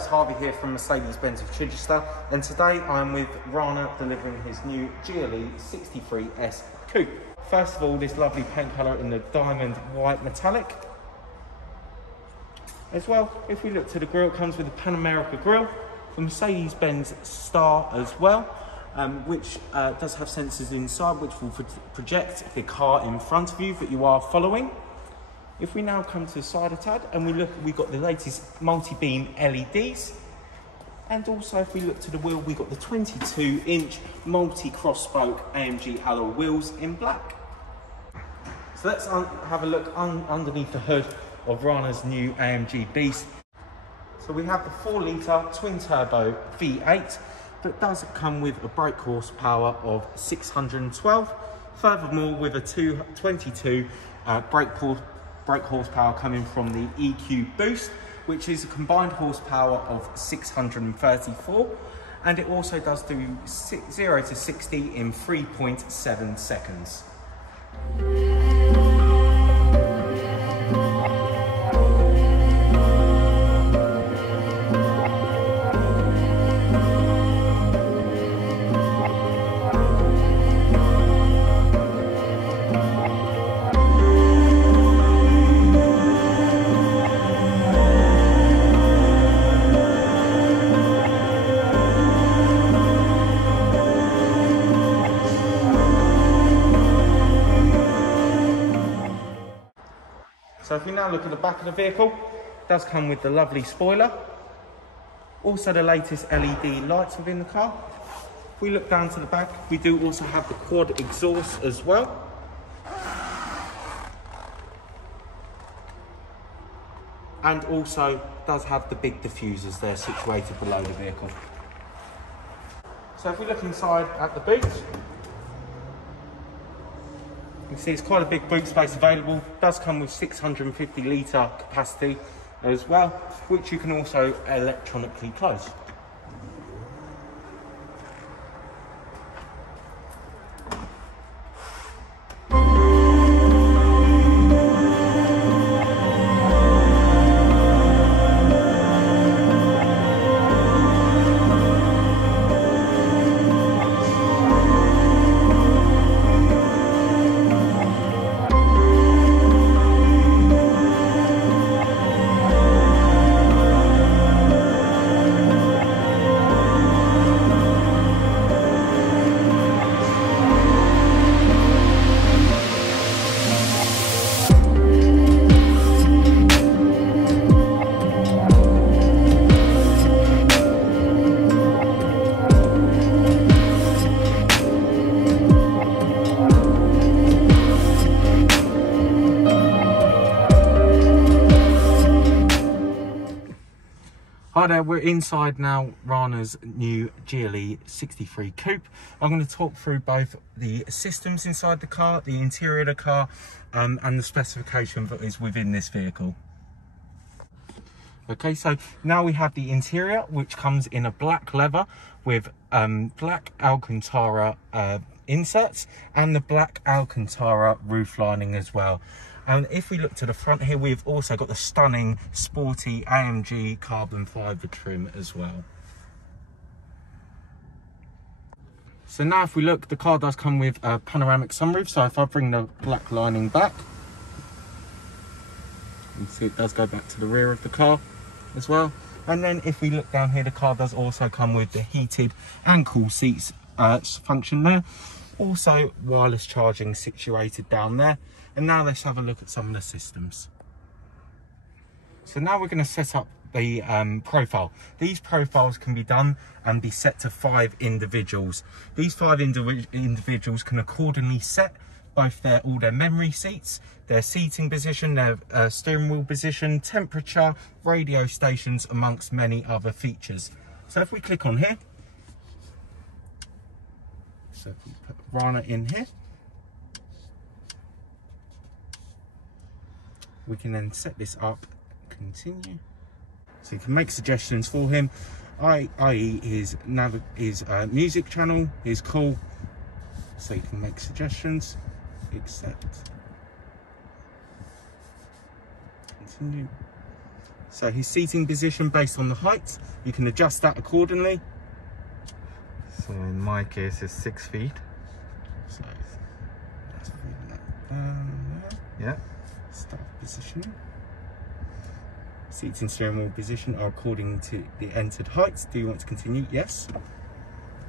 it's Harvey here from Mercedes Chichester, and today I'm with Rana delivering his new GLE 63S Coupe. First of all, this lovely paint colour in the diamond white metallic. As well, if we look to the grille, it comes with a Pan America grille, the Mercedes-Benz Star as well, which does have sensors inside which will project the car in front of you that you are following. If we now come to the side a tad and we look, we've got the latest multi-beam LEDs. And also if we look to the wheel, we've got the 22-inch multi-cross-spoke AMG alloy wheels in black. So let's have a look underneath the hood of Rana's new AMG Beast. So we have the 4-litre twin-turbo V8 that does come with a brake horsepower of 612. Furthermore, with a 22 brake horsepower coming from the EQ Boost, which is a combined horsepower of 634, and it also does do 0 to 60 in 3.7 seconds. So if we now look at the back of the vehicle, it does come with the lovely spoiler. Also the latest LED lights within the car. If we look down to the back, we do also have the quad exhaust as well. And also does have the big diffusers there situated below the vehicle. So if we look inside at the boot, you can see it's quite a big boot space available. It does come with 650 litre capacity as well, which you can also electronically close. Hi there, we're inside now Rana's new GLE 63 Coupe. I'm going to talk through both the systems inside the car, the interior of the car, and the specification that is within this vehicle. Okay, so now we have the interior, which comes in a black leather with black Alcantara inserts and the black Alcantara roof lining as well. And if we look to the front here, we've also got the stunning sporty AMG carbon fibre trim as well. So now if we look, the car does come with a panoramic sunroof. So if I bring the black lining back, you can see it does go back to the rear of the car as well. And then if we look down here, the car does also come with the heated and cool seats function there. Also wireless charging situated down there. And now let's have a look at some of the systems. So now we're going to set up the profile. These profiles can be done and be set to 5 individuals. These 5 individuals can accordingly set both all their memory seats, their seating position, their steering wheel position, temperature, radio stations, amongst many other features. So if we click on here, so if we put Rana in here, we can then set this up, continue. So you can make suggestions for him, i.e. his music channel, his call. So you can make suggestions, accept, continue. So his seating position based on the height, you can adjust that accordingly. So in my case it's 6 feet. So let's bring that down there. Yeah. Start positioning. Seats in steering wheel position are according to the entered height. Do you want to continue? Yes.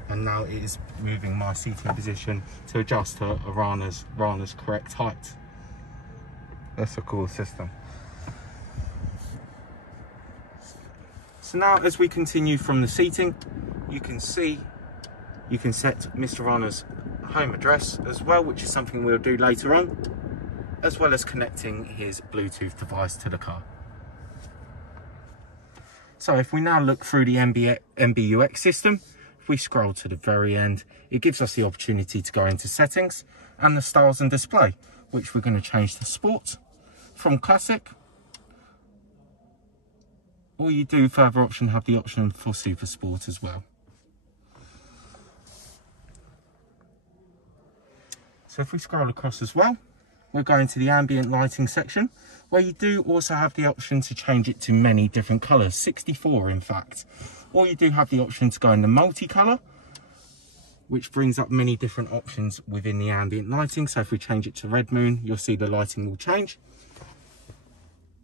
And now it is moving my seating position to adjust to Rana's correct height. That's a cool system. So now as we continue from the seating, you can see you can set Mr. Rana's home address as well, which is something we'll do later on, as well as connecting his Bluetooth device to the car. So if we now look through the MBUX system, if we scroll to the very end, it gives us the opportunity to go into settings and the styles and display, which we're going to change to sport from classic. Or you do further option have the option for super sport as well. So if we scroll across as well, we're going to the ambient lighting section, where you do also have the option to change it to many different colours, 64 in fact. Or you do have the option to go in the multicolour, which brings up many different options within the ambient lighting. So if we change it to red moon, you'll see the lighting will change.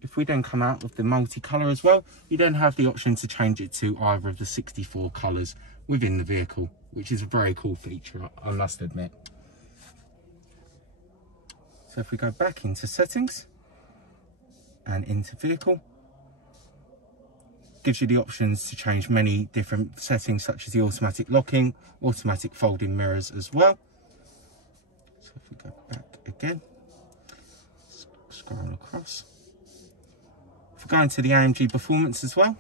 If we then come out of the multicolour as well, you then have the option to change it to either of the 64 colours within the vehicle, which is a very cool feature, I must admit. So if we go back into settings and into vehicle, gives you the options to change many different settings, such as the automatic locking, automatic folding mirrors as well. So if we go back again, scroll across. If we go into the AMG performance as well,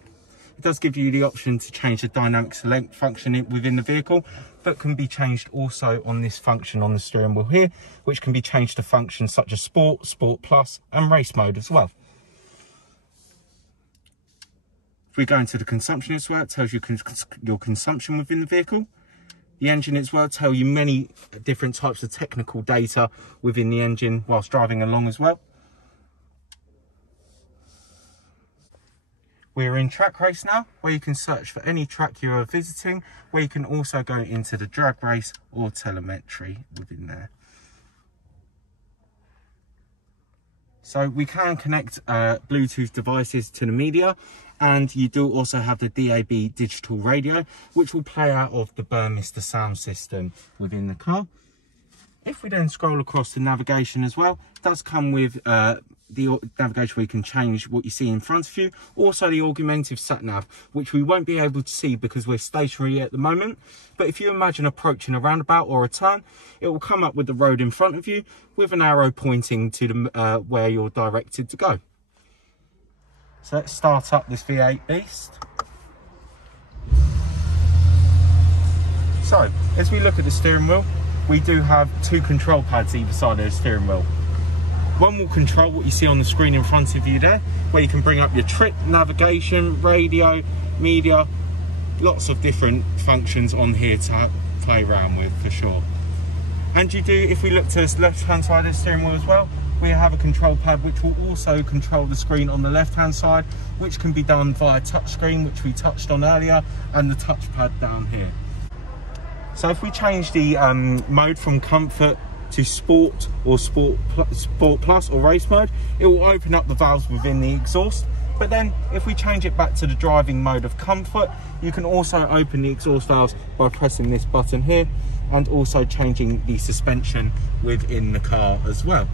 it does give you the option to change the dynamic select function within the vehicle, but can be changed also on this function on the steering wheel here, which can be changed to functions such as Sport, Sport Plus and Race Mode as well. If we go into the consumption as well, it tells you your consumption within the vehicle. The engine as well tell you many different types of technical data within the engine whilst driving along as well. We're in track race now, where you can search for any track you are visiting, where you can also go into the drag race or telemetry within there. So we can connect Bluetooth devices to the media, and you do also have the DAB digital radio, which will play out of the Burmester sound system within the car. If we then scroll across the navigation as well, it does come with the navigation where you can change what you see in front of you. Also the augmentative sat nav, which we won't be able to see because we're stationary at the moment. But if you imagine approaching a roundabout or a turn, it will come up with the road in front of you with an arrow pointing to the where you're directed to go. So let's start up this V8 beast. So as we look at the steering wheel, we do have two control pads either side of the steering wheel. One will control what you see on the screen in front of you there, where you can bring up your trip, navigation, radio, media, lots of different functions on here to play around with for sure. And you do, if we look to the left hand side of the steering wheel as well, we have a control pad which will also control the screen on the left hand side, which can be done via touchscreen, which we touched on earlier, and the touchpad down here. So if we change the mode from comfort to sport or sport plus or race mode, it will open up the valves within the exhaust. But then if we change it back to the driving mode of comfort, you can also open the exhaust valves by pressing this button here, and also changing the suspension within the car as well.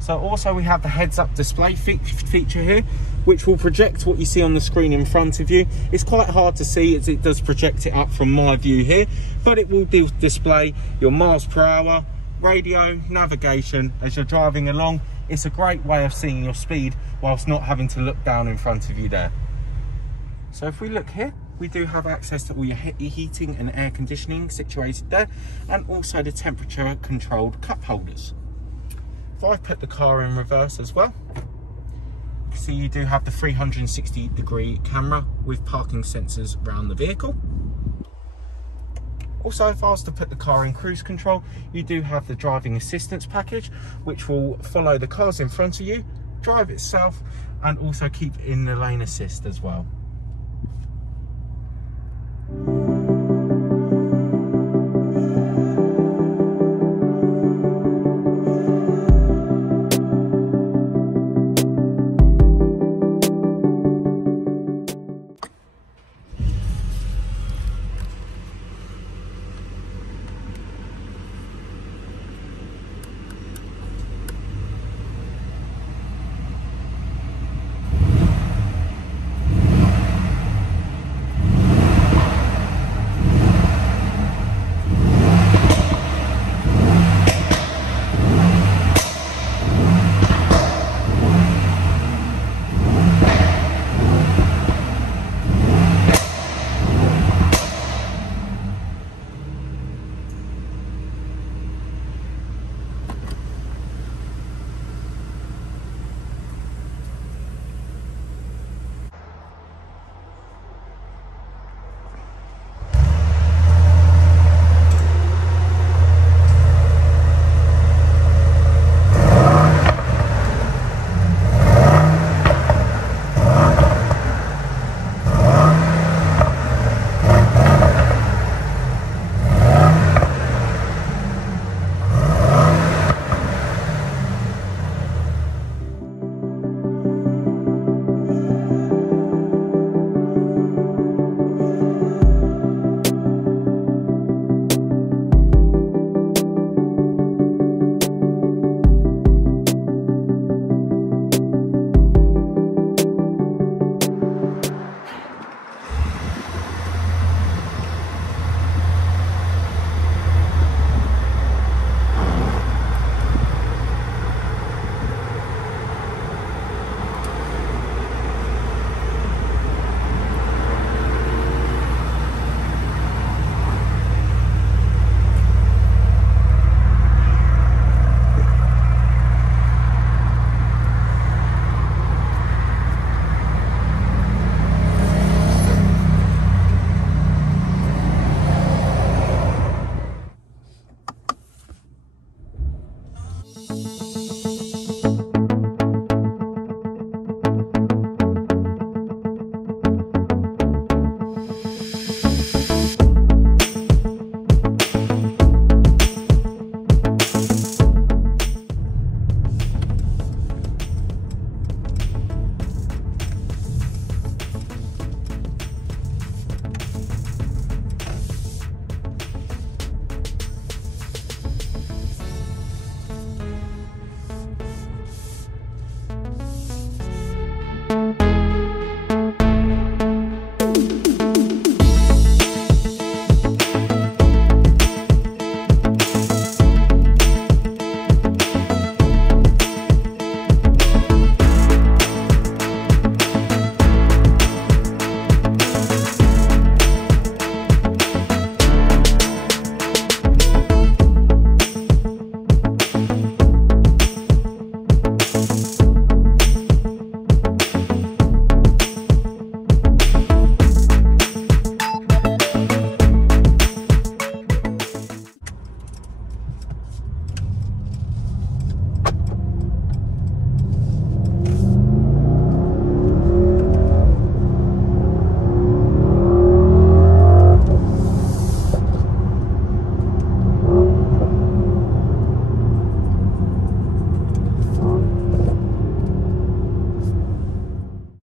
So also we have the heads-up display feature here, which will project what you see on the screen in front of you. It's quite hard to see as it does project it up from my view here, but it will display your miles per hour, radio, navigation as you're driving along. It's a great way of seeing your speed whilst not having to look down in front of you there. So if we look here, we do have access to all your heating and air conditioning situated there, and also the temperature controlled cup holders. If I put the car in reverse as well, see you do have the 360-degree camera with parking sensors around the vehicle. Also, if I was to put the car in cruise control, you do have the driving assistance package, which will follow the cars in front of you drive itself, and also keep in the lane assist as well.